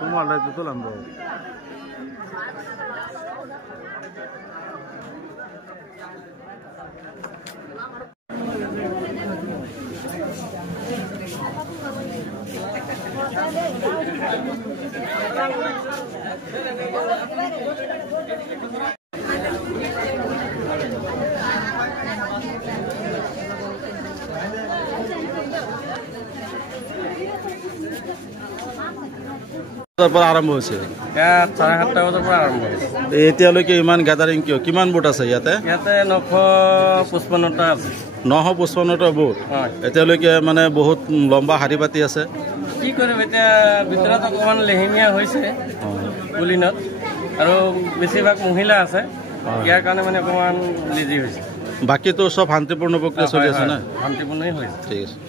তোমাৰ দায়িত্ব তোলাম তো আৰম্ভ হৈছে ইয়াত 7:30 বজাৰ পৰা আৰম্ভ হৈছে এতিয়ালৈকে ইমান গ্যাদাৰিং কিয় কিমান বুট আছে ইয়াতে 955টা আছে 955টা বুট এতিয়ালৈকে মানে বহুত লম্বা শাৰী পাতি আছে কি কৰিম এতিয়া ভিতৰত অকমান লেহেমীয়া হৈছে পুলিনত আৰু বেছিভাগ মহিলা আছে ইয়াৰ কাৰণে মানে অকমান লিজি হৈছে বাকীটো সব শান্তিপূৰ্ণ প্ৰক্ৰিয়া চলি আছে না শান্তিপূৰ্ণই হৈছে ঠিক আছে